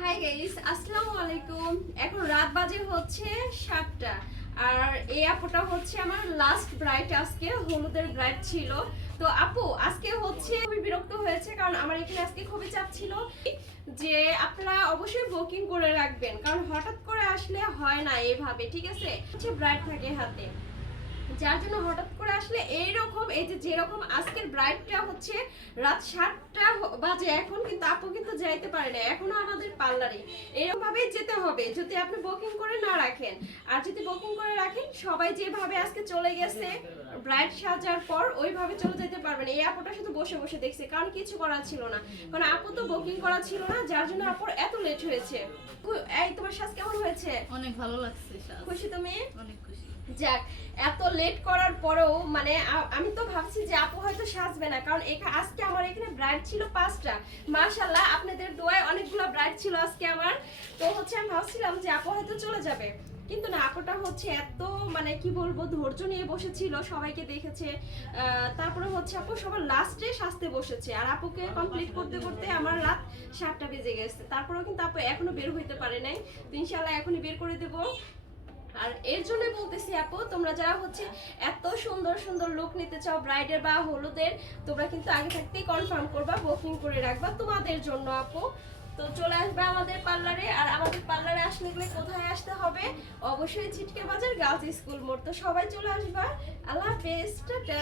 Hi guys, আসসালামু আলাইকুম। এখন রাত বাজে হচ্ছে 7টা। আর এই আপুটা হচ্ছে আমার লাস্ট ব্রাইড, আজকে হলুদের ব্রাইড ছিল। তো আপু আজকে হচ্ছে খুবই বিরক্ত হয়েছে, কারণ আমার এখানে আজকে খুবই চাপ ছিল যে আপনারা অবশ্যই বুকিং করে রাখবেন, কারণ হঠাৎ করে আসলে হয় না এভাবে, ঠিক আছে? হচ্ছে ব্রাইড থাকে হাতে, যার জন্য হঠাৎ করে আসলে এইরকম, এই যে যেরকম আজকের ব্রাইডটা হচ্ছে রাত 7টা বাজে, এখন কিন্তু আপু কিন্তু যাইতে পারে না, এখনো আমাদের পার্লারে এরকম ভাবেই যেতে হবে যদি আপনি বুকিং করে না রাখেন। আর যদি বুকিং করে রাখেন, সবাই যেভাবে আজকে চলে গেছে ব্রাইড সাজার পর ওইভাবে চলে যেতে পারবেন। এই আপুটা শুধু বসে বসে দেখছে, কারণ কিছু করার ছিল না, কারণ আপু তো বুকিং করা ছিল না, যার জন্য আপুর এত লেট হয়েছে। এই তোমার সাজ কেমন হয়েছে? অনেক ভালো লাগছে। খুশি তুমি? অনেক খুশি। যাক, এত লেট করার পরেও মানে আমি তো ভাবছি যে আপু হয়তো সাজবে না, কারণ আজকে আমার এখানে ব্রাইড ছিল 5টা। মাশাআল্লাহ, আপনাদের দোয়ায় অনেকগুলো ব্রাইড ছিল আজকে আমার। তো হচ্ছে আমি ভাবছিলাম যে আপু হয়তো চলে যাবে, কিন্তু না, আপুটা হচ্ছে এত মানে কি বলবো ধৈর্য নিয়ে বসেছিল, সবাইকে দেখেছে। তারপরে হচ্ছে আপু সবার লাস্টে সাজতে বসেছে, আর আপুকে কমপ্লিট করতে করতে আমার রাত 7টা বেজে গেছে। তারপরেও কিন্তু আপু এখনো বের হইতে পারে নাই। তো ইনশাআল্লাহ এখনই বের করে দেবো। আর এর জন্য বলতেছি আপু, তোমরা যারা হচ্ছে এত সুন্দর সুন্দর লুক নিতে চাও ব্রাইডের বা হলুদের, তোমরা কিন্তু আগে থাকতেই কনফার্ম করবা, বুকিং করে রাখবা তোমাদের জন্য আপু। তো চলে আসবে আমাদের পার্লারে। আর আমাদের পার্লারে আসলে গেলে কোথায় আসতে হবে? অবশ্যই ছিটকে বাজার গার্লস স্কুল মোড়। তো সবাই চলে আসবা। আল্লাহ হাফেজ, টাটা।